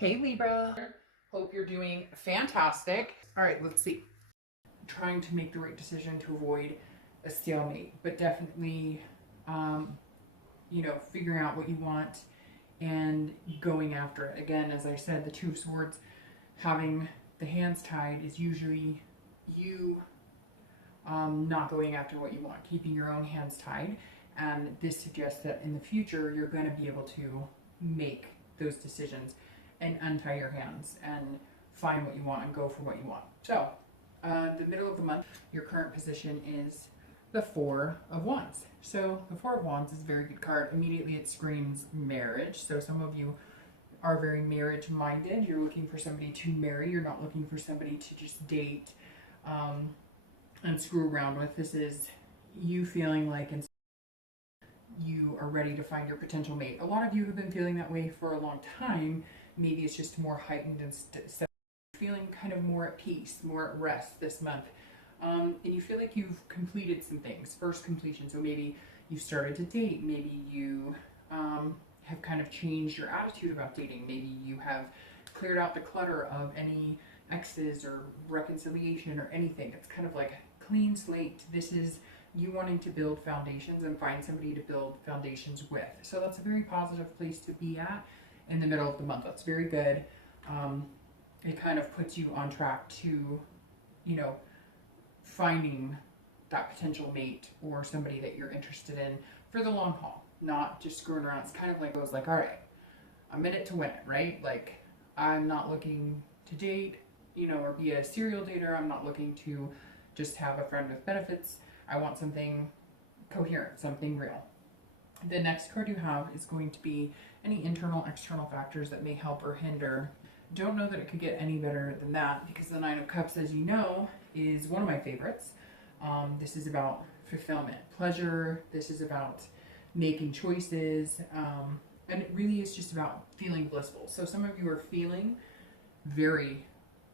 Hey Libra, hope you're doing fantastic. All right, let's see. Trying to make the right decision to avoid a stalemate, but definitely, figuring out what you want and going after it. Again, as I said, the Two of Swords, having the hands tied is usually you not going after what you want, keeping your own hands tied. And this suggests that in the future, you're going to be able to make those decisions and untie your hands and find what you want and go for what you want. So, the middle of the month, your current position is the Four of Wands. So, the Four of Wands is a very good card. Immediately, it screams marriage. So, some of you are very marriage minded. You're looking for somebody to marry. You're not looking for somebody to just date and screw around with. This is you feeling like you are ready to find your potential mate. A lot of you have been feeling that way for a long time. Maybe it's just more heightened and feeling kind of more at peace, more at rest this month. And you feel like you've completed some things, first completion. So maybe you started to date. Maybe you have kind of changed your attitude about dating. Maybe you have cleared out the clutter of any exes or reconciliation or anything. It's kind of like a clean slate. This is you wanting to build foundations and find somebody to build foundations with. So that's a very positive place to be at in the middle of the month. That's very good. It kind of puts you on track to, finding that potential mate or somebody that you're interested in for the long haul, not just screwing around. It's kind of like, goes like, all right, I'm in it to win it, right? Like, I'm not looking to date, or be a serial dater. I'm not looking to just have a friend with benefits. I want something coherent, something real. The next card you have is going to be any internal, external factors that may help or hinder. Don't know that it could get any better than that, because the Nine of Cups, as you know, is one of my favorites. This is about fulfillment, pleasure. This is about making choices. And it really is just about feeling blissful. So some of you are feeling very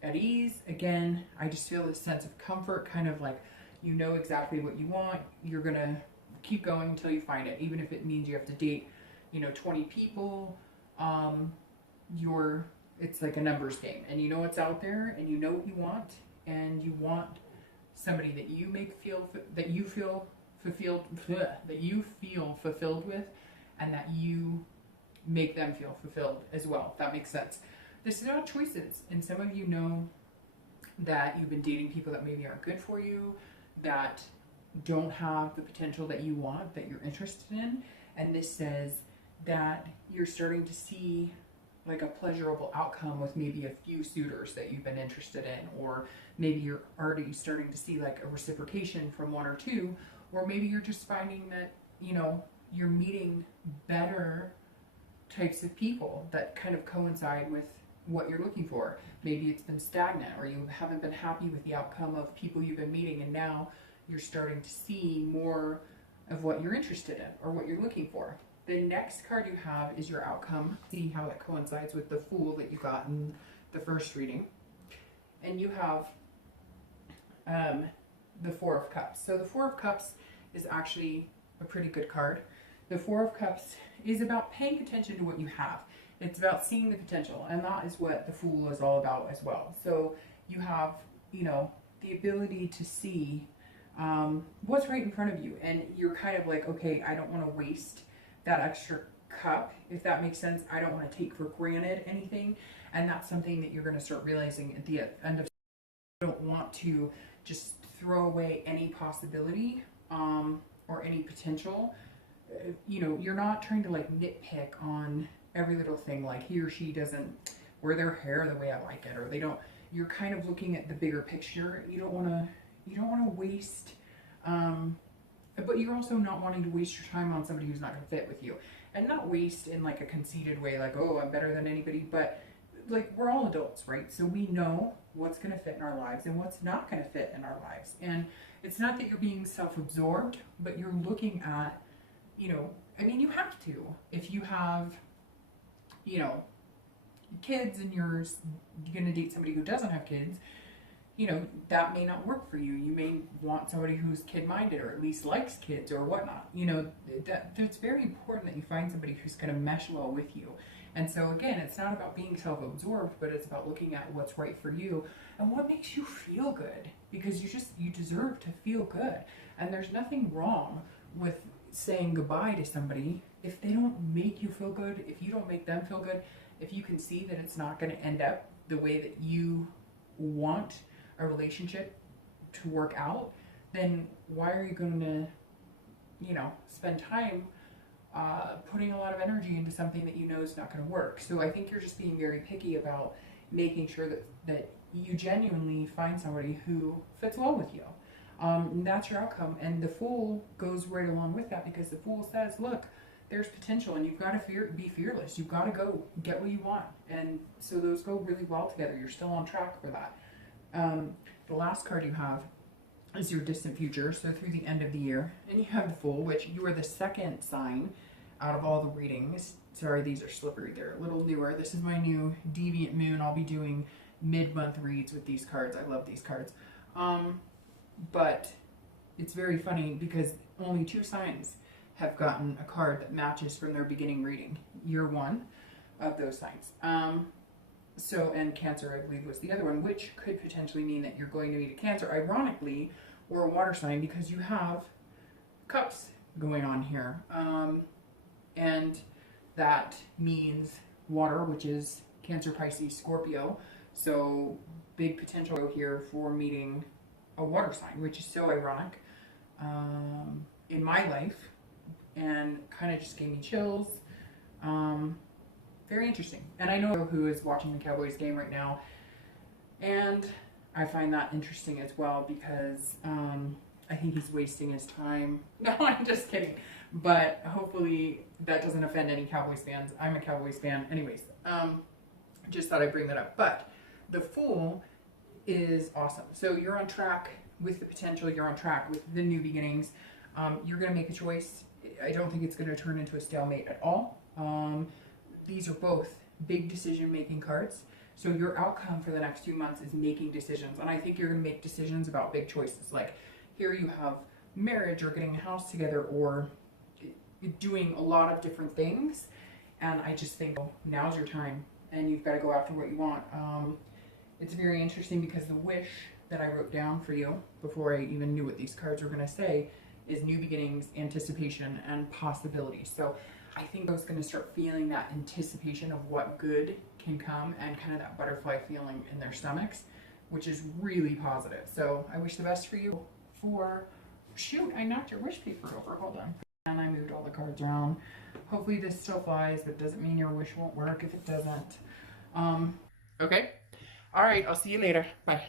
at ease. Again, I just feel this sense of comfort, kind of like you know exactly what you want. You're going to keep going until you find it, even if it means you have to date 20 people. It's like a numbers game, and you know what's out there, and you know what you want, and you want somebody that you feel fulfilled with, and that you make them feel fulfilled as well. If that makes sense. This is about choices, and some of you know that you've been dating people that maybe aren't good for you, that don't have the potential that you want, that you're interested in. And this says that you're starting to see like a pleasurable outcome with maybe a few suitors that you've been interested in, or maybe you're already starting to see like a reciprocation from one or two, or maybe you're just finding that you're meeting better types of people that kind of coincide with what you're looking for. Maybe it's been stagnant, or you haven't been happy with the outcome of people you've been meeting, and now you're starting to see more of what you're interested in or what you're looking for. The next card you have is your outcome. See how that coincides with the Fool that you got in the first reading. And you have the Four of Cups. So the Four of Cups is actually a pretty good card. The Four of Cups is about paying attention to what you have. It's about seeing the potential, and that is what the Fool is all about as well. So you have, the ability to see what's right in front of you, and you're kind of like, okay, I don't want to waste that extra cup, if that makes sense. I don't want to take for granted anything, and that's something that you're going to start realizing at the end of. You don't want to just throw away any possibility or any potential. You're not trying to like nitpick on every little thing, like he or she doesn't wear their hair the way I like it, or they don't. You're kind of looking at the bigger picture. You don't want to waste. But you're also not wanting to waste your time on somebody who's not going to fit with you. And not waste in like a conceited way, like, oh, I'm better than anybody. But like, we're all adults, right? So we know what's going to fit in our lives and what's not going to fit in our lives. And it's not that you're being self-absorbed, but you're looking at, you have to. If you have, kids and you're going to date somebody who doesn't have kids, that may not work for you. You may want somebody who's kid-minded, or at least likes kids or whatnot. It's very important that you find somebody who's going to mesh well with you. And so again, it's not about being self-absorbed, but it's about looking at what's right for you and what makes you feel good, because you deserve to feel good. And there's nothing wrong with saying goodbye to somebody if they don't make you feel good, if you don't make them feel good, if you can see that it's not going to end up the way that you want a relationship to work out, then why are you going to, spend time putting a lot of energy into something that you know is not going to work? So I think you're just being very picky about making sure that you genuinely find somebody who fits well with you. And that's your outcome. And the Fool goes right along with that, because the Fool says, look, there's potential and you've got to be fearless. You've got to go get what you want. And so those go really well together. You're still on track for that. The last card you have is your distant future, so through the end of the year. And you have the Fool, which you are the second sign out of all the readings. Sorry, these are slippery. They're a little newer. This is my new Deviant Moon. I'll be doing mid-month reads with these cards. I love these cards. But it's very funny because only 2 signs have gotten a card that matches from their beginning reading. You're one of those signs. And Cancer, I believe, was the other one, which could potentially mean that you're going to meet a Cancer, ironically, or a water sign, because you have cups going on here. And that means water, which is Cancer, Pisces, Scorpio. So big potential here for meeting a water sign, which is so ironic in my life, and kind of just gave me chills. Very interesting. And I know who is watching the Cowboys game right now, and I find that interesting as well, because I think he's wasting his time. No, I'm just kidding. But hopefully that doesn't offend any Cowboys fans. I'm a Cowboys fan anyways. Just thought I'd bring that up. But the Fool is awesome. So you're on track with the potential. You're on track with the new beginnings. You're going to make a choice. I don't think it's going to turn into a stalemate at all. These are both big decision-making cards. So your outcome for the next few months is making decisions. And I think you're going to make decisions about big choices. Like here you have marriage, or getting a house together, or doing a lot of different things. And I just think now's your time, and you've got to go after what you want. It's very interesting because the wish that I wrote down for you before I even knew what these cards were going to say is new beginnings, anticipation, and possibility. So I think I was going to start feeling that anticipation of what good can come, and kind of that butterfly feeling in their stomachs, which is really positive. So I wish the best for you. Shoot, I knocked your wish paper over. Hold on. And I moved all the cards around. Hopefully this still flies, but it doesn't mean your wish won't work if it doesn't. Okay. All right, I'll see you later. Bye.